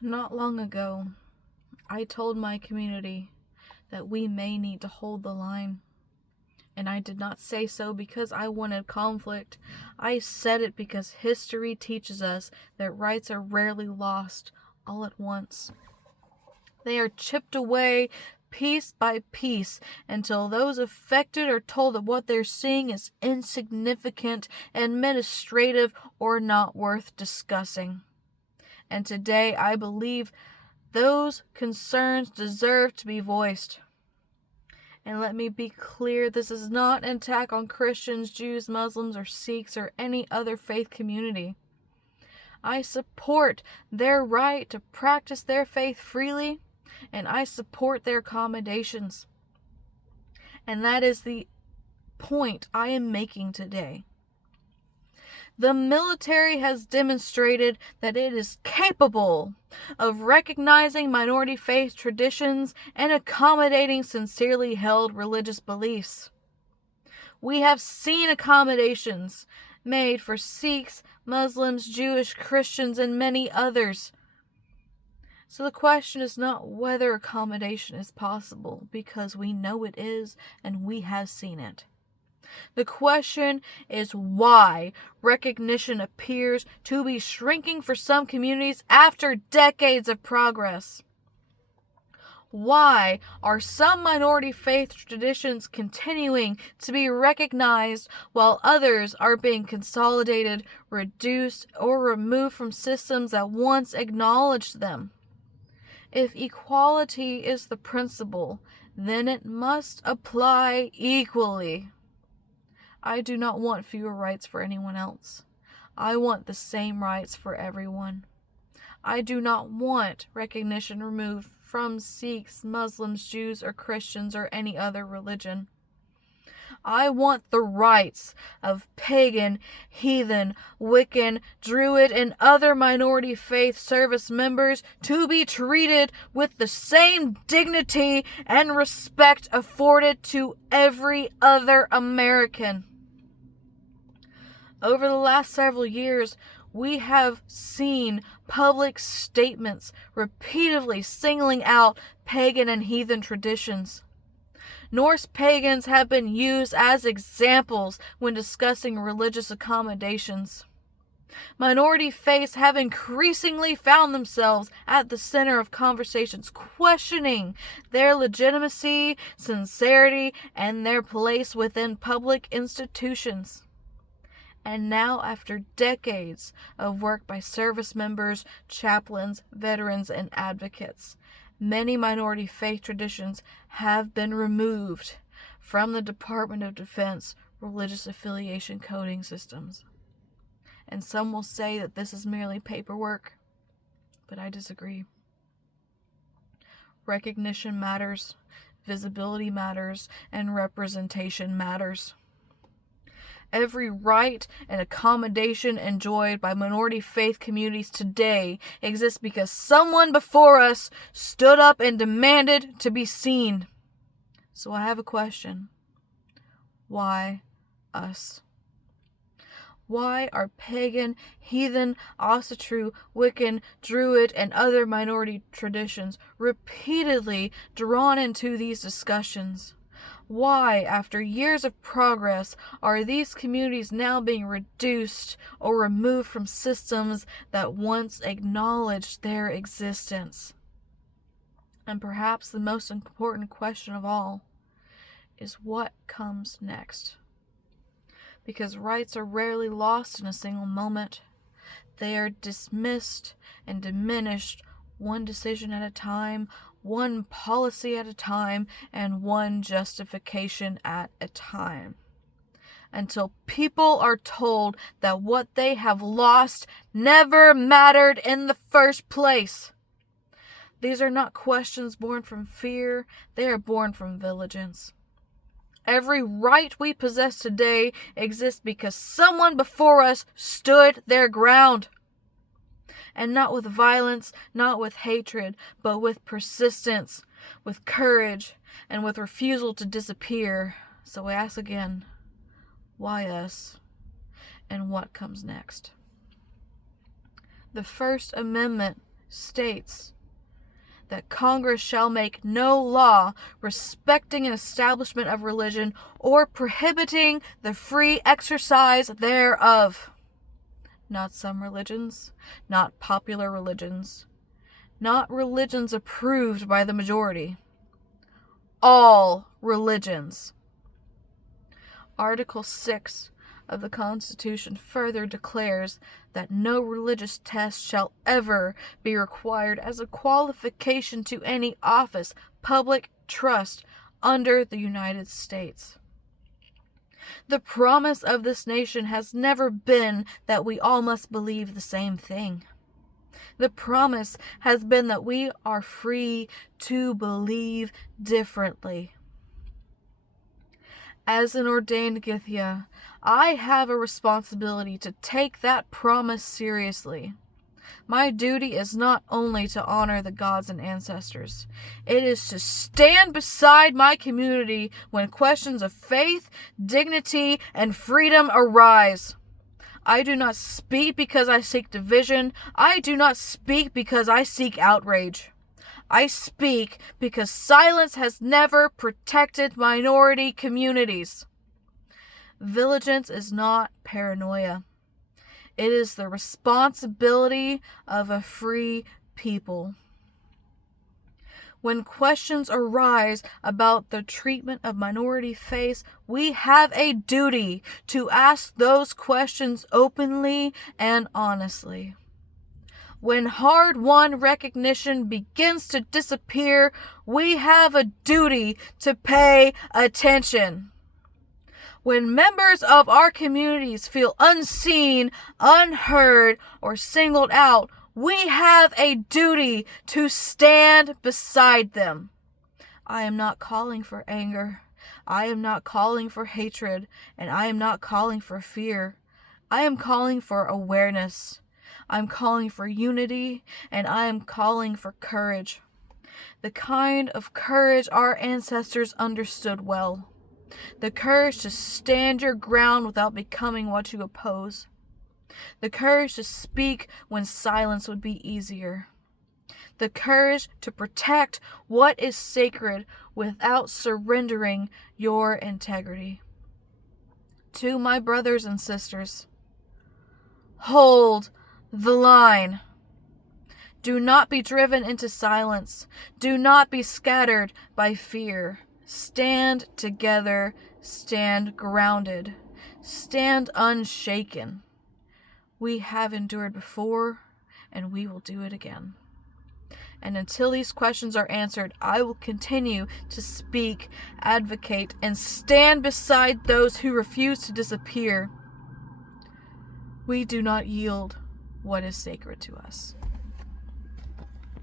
Not long ago, I told my community that we may need to hold the line. And I did not say so because I wanted conflict. I said it because history teaches us that rights are rarely lost all at once. They are chipped away piece by piece until those affected are told that what they're seeing is insignificant, administrative, or not worth discussing. And today I believe those concerns deserve to be voiced. And let me be clear, this is not an attack on Christians, Jews, Muslims, or Sikhs, or any other faith community. I support their right to practice their faith freely, and I support their accommodations. And that is the point I am making today. The military has demonstrated that it is capable of recognizing minority faith traditions and accommodating sincerely held religious beliefs. We have seen accommodations made for Sikhs, Muslims, Jewish, Christians, and many others. So the question is not whether accommodation is possible, because we know it is and we have seen it. The question is why recognition appears to be shrinking for some communities after decades of progress. Why are some minority faith traditions continuing to be recognized while others are being consolidated, reduced, or removed from systems that once acknowledged them? If equality is the principle, then it must apply equally. I do not want fewer rights for anyone else. I want the same rights for everyone. I do not want recognition removed from Sikhs, Muslims, Jews, or Christians, or any other religion. I want the rights of pagan, heathen, Wiccan, Druid, and other minority faith service members to be treated with the same dignity and respect afforded to every other American. Over the last several years, we have seen public statements repeatedly singling out pagan and heathen traditions. Norse pagans have been used as examples when discussing religious accommodations. Minority faiths have increasingly found themselves at the center of conversations, questioning their legitimacy, sincerity, and their place within public institutions. And now, after decades of work by service members, chaplains, veterans, and advocates, many minority faith traditions have been removed from the Department of Defense religious affiliation coding systems. And some will say that this is merely paperwork, but I disagree. Recognition matters, visibility matters, and representation matters. Every right and accommodation enjoyed by minority faith communities today exists because someone before us stood up and demanded to be seen. So I have a question. Why us? Why are pagan, heathen, Asatru, Wiccan, Druid, and other minority traditions repeatedly drawn into these discussions? Why, after years of progress, are these communities now being reduced or removed from systems that once acknowledged their existence? And perhaps the most important question of all is what comes next? Because rights are rarely lost in a single moment. They are dismissed and diminished one decision at a time, one policy at a time, and one justification at a time. Until people are told that what they have lost never mattered in the first place. These are not questions born from fear, they are born from vigilance. Every right we possess today exists because someone before us stood their ground. And not with violence, not with hatred, but with persistence, with courage, and with refusal to disappear. So I ask again, why us? And what comes next? The First Amendment states that Congress shall make no law respecting an establishment of religion or prohibiting the free exercise thereof. Not some religions, not popular religions, not religions approved by the majority. All religions. Article 6 of the Constitution further declares that no religious test shall ever be required as a qualification to any office, public trust under the United States. The promise of this nation has never been that we all must believe the same thing. The promise has been that we are free to believe differently. As an ordained Githya, I have a responsibility to take that promise seriously. My duty is not only to honor the gods and ancestors, it is to stand beside my community when questions of faith, dignity, and freedom arise. I do not speak because I seek division. I do not speak because I seek outrage. I speak because silence has never protected minority communities. Vigilance is not paranoia. It is the responsibility of a free people. When questions arise about the treatment of minority faiths, we have a duty to ask those questions openly and honestly. When hard-won recognition begins to disappear, we have a duty to pay attention. When members of our communities feel unseen, unheard, or singled out, we have a duty to stand beside them. I am not calling for anger. I am not calling for hatred, and I am not calling for fear. I am calling for awareness. I'm calling for unity, and I am calling for courage. The kind of courage our ancestors understood well. The courage to stand your ground without becoming what you oppose. The courage to speak when silence would be easier. The courage to protect what is sacred without surrendering your integrity. To my brothers and sisters, hold the line. Do not be driven into silence. Do not be scattered by fear. Stand together. Stand grounded. Stand unshaken. We have endured before, and we will do it again. And until these questions are answered, I will continue to speak, advocate, and stand beside those who refuse to disappear. We do not yield what is sacred to us.